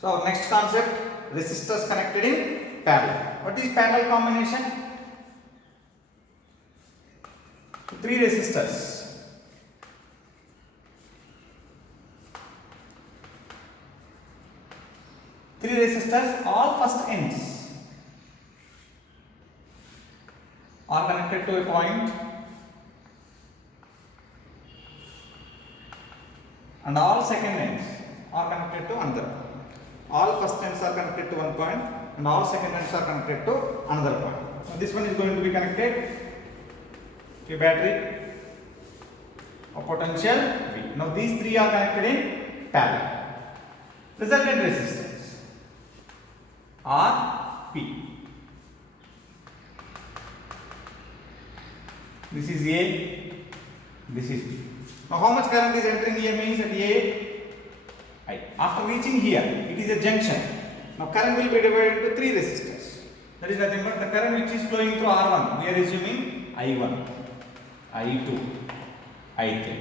So our next concept, resistors connected in parallel. What is parallel combination? Three resistors. Three resistors, all first ends are connected to a point, and all second ends are connected to another point. All first ends are connected to one point, and all second ends are connected to another point. Now this one is going to be connected to a battery of potential V. Now these three are connected in parallel. Resultant resistance are P. This is A, this is B. Now how much current is entering here means at A, I. After reaching here, it is a junction. Now current will be divided into three resistors. That is nothing but the current which is flowing through R1. We are assuming I1, I2, I3.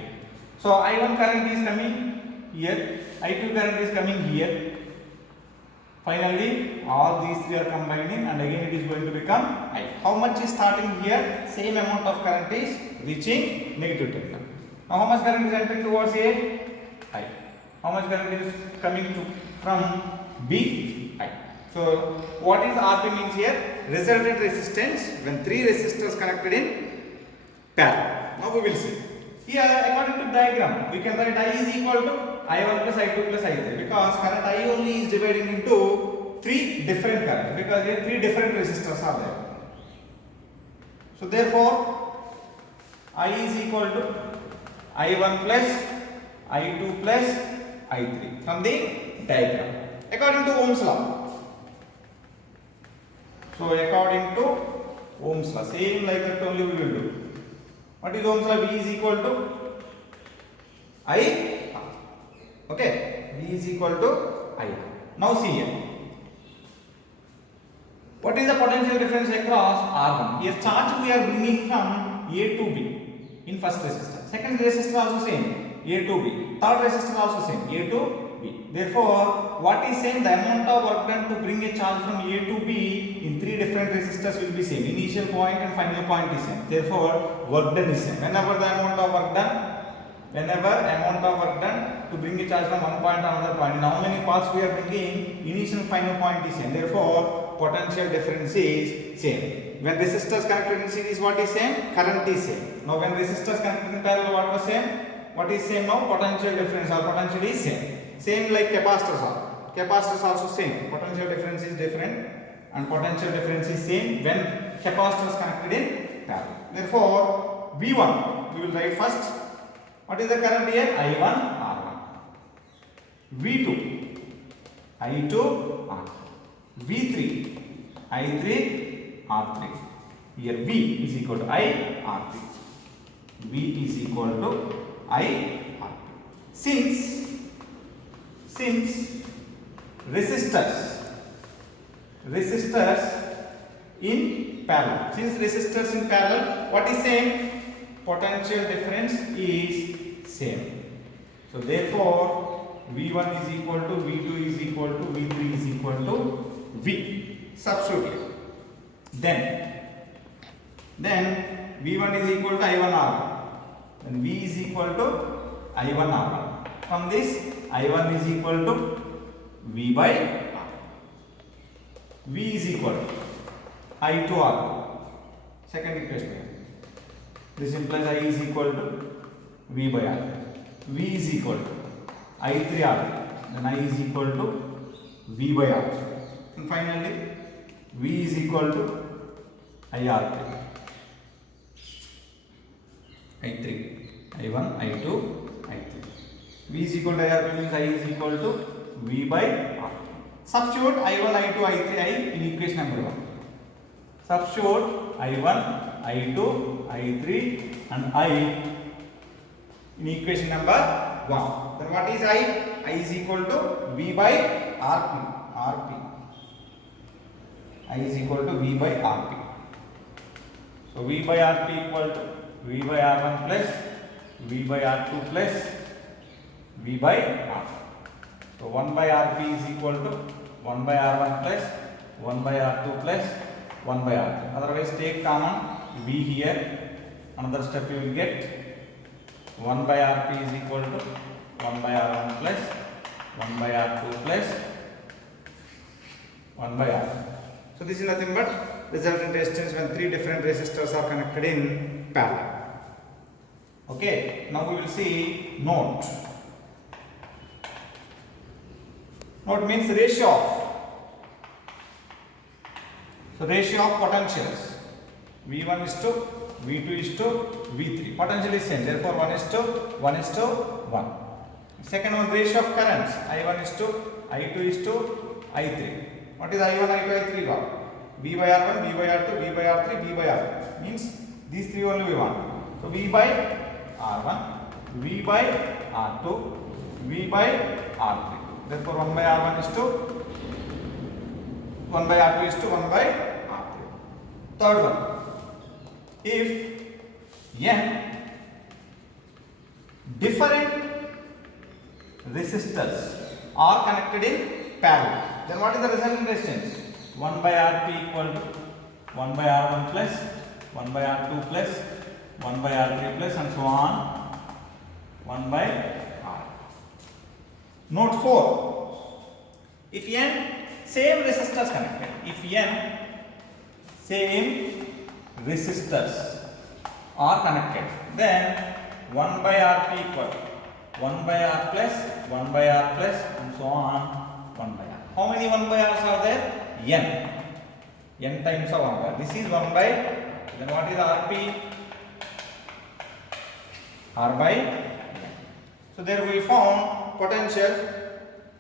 So I1 current is coming here, I2 current is coming here. Finally, all these three are combining, and again it is going to become I. How much is starting here? Same amount of current is reaching negative terminal. Now how much current is entering towards A? I. How much current is coming from B? I. So what is RP means here? Resultant resistance when three resistors connected in parallel. Now we will see. Here according to diagram, we can write I is equal to I1 plus I2 plus I3 because current I only is dividing into three different currents because here three different resistors are there. So therefore, I is equal to I1 plus I2 plus I3 from the diagram according to Ohm's law. So according to Ohm's law, same like that only we will do. What is Ohm's law? V is equal to I. Okay, V is equal to I. Now see here. What is the potential difference across R1? Here charge we are bringing from A to B in first resistor. Second resistor also same, A to B. Third resistor also same, A to B. Therefore, what is same? The amount of work done to bring a charge from A to B in three different resistors will be same. Initial point and final point is same. Therefore, work done is same. Whenever the amount of work done to bring a charge from one point to another point, in how many paths we are bringing, initial and final point is same. Therefore, potential difference is same. When resistors connected in series, what is same? Current is same. Now when resistors connected in parallel, what was same? What is same now? Potential difference or potential is same. Same like capacitors are. Capacitors also same. Potential difference is different and potential difference is same when capacitors connected in parallel. Therefore, V1 we will write first. What is the current here? I1 R1. V2 I2 R2. V3 I3 R3. Here V is equal to I R3. V is equal to I R3. Since resistors in parallel. Since resistors in parallel, what is same? Potential difference is same. So therefore, V1 is equal to V2 is equal to V3 is equal to V. Substitute here. Then V1 is equal to I1 R1. Then V is equal to I1 R1. From this, I1 is equal to V by R. V is equal to I2 R2. Second equation. This implies I is equal to V by R. V is equal to I3 R. Then I is equal to V by R. And finally, V is equal to IR3. I3. I1, I2, I3. V is equal to IR3 means I is equal to V by R. Substitute I1, I2, I3, I in equation number 1. Substitute I1, I2, I3 and I in equation number 1. Then what is I? I is equal to V by RP. I is equal to V by RP. So V by RP equal to V by R1 plus V by R2 plus V by R. So 1 by Rp is equal to 1 by R1 plus 1 by R2 plus 1 by R3. Otherwise take common V here. Another step you will get 1 by Rp is equal to 1 by R1 plus 1 by R2 plus 1 by R. So this is nothing but resultant resistance when three different resistors are connected in parallel. Okay, now we will see note. Note means ratio of. So ratio of potentials. V1 is to V2 is to V3. Potential is same. Therefore 1 is to 1. Second one, ratio of currents. I1 is to I2 is to I3. What is I1, I2, I3 got? V by R1, V by R2, V by R3, V by R4. Means these three only we want. So V by R1, V by R2, V by R3. Therefore 1 by R1 is to 1 by R2 is to 1 by R3. Third one, if n different resistors are connected in parallel, then what is the resultant resistance? 1 by Rp equal to 1 by R1 plus 1 by R2 plus 1 by R3 plus and so on 1 by R. Note 4. If n same resistors connected, if n same resistors are connected, then 1 by Rp equal 1 by R plus 1 by R plus and so on 1 by R. How many 1 by R's are there? N times of 1 by R. This is 1 by, then what is Rp? R by N. So there we found potential.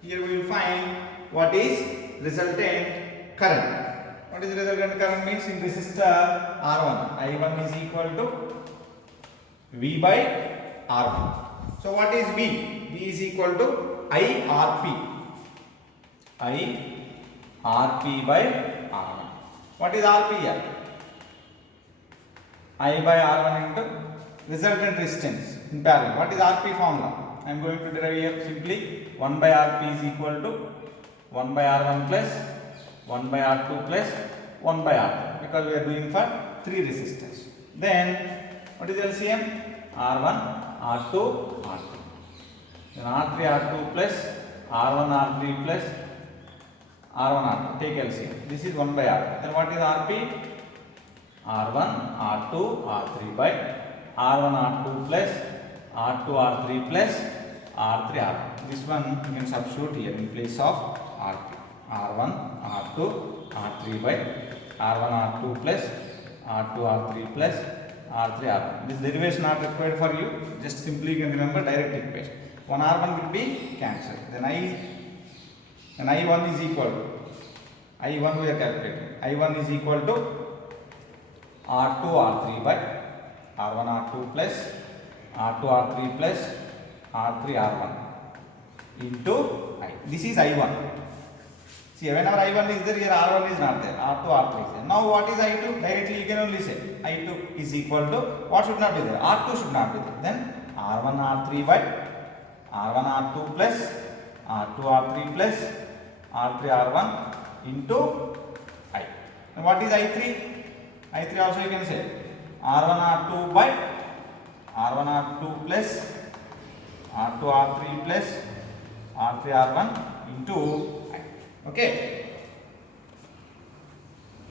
Here we will find what is resultant current. What is resultant current means in resistor R1, I1 is equal to V by R1. So what is V? V is equal to IRP. IRP by R1. What is RP here? I by R1 into resultant resistance in parallel. What is RP formula? I am going to derive here simply 1 by Rp is equal to 1 by R1 plus 1 by R2 plus 1 by R2 because we are doing for three resistors. Then what is LCM? R1, R2, R2. Then R3, R2 plus R1, R3 plus R1, R2. Take LCM. This is 1 by R. Then what is RP? R1, R2, R3 by R1, R2 plus R2, R3 plus R3, R1. This one you can substitute here in place of RP. R1, R2, R3 by R1, R2 plus R2, R3 plus R3, R1. This derivation not required for you. Just simply you can remember direct equation. One R1 will be cancelled. Then I1 is equal to I1 we are calculating. I1 is equal to R2, R3 by R1, R2 plus R2, R3 plus R3, R1 into I. This is I1. See, whenever I1 is there, here R1 is not there. R2, R3 is there. Now what is I2? Directly you can only say I2 is equal to what should not be there? R2 should not be there. Then R1, R3 by R1, R2 plus R2, R3 plus R3, R1 into I. And what is I3? I3 also you can say R1, R2 by R1, R2 plus R2, R3 plus R3, R1 into I. Okay.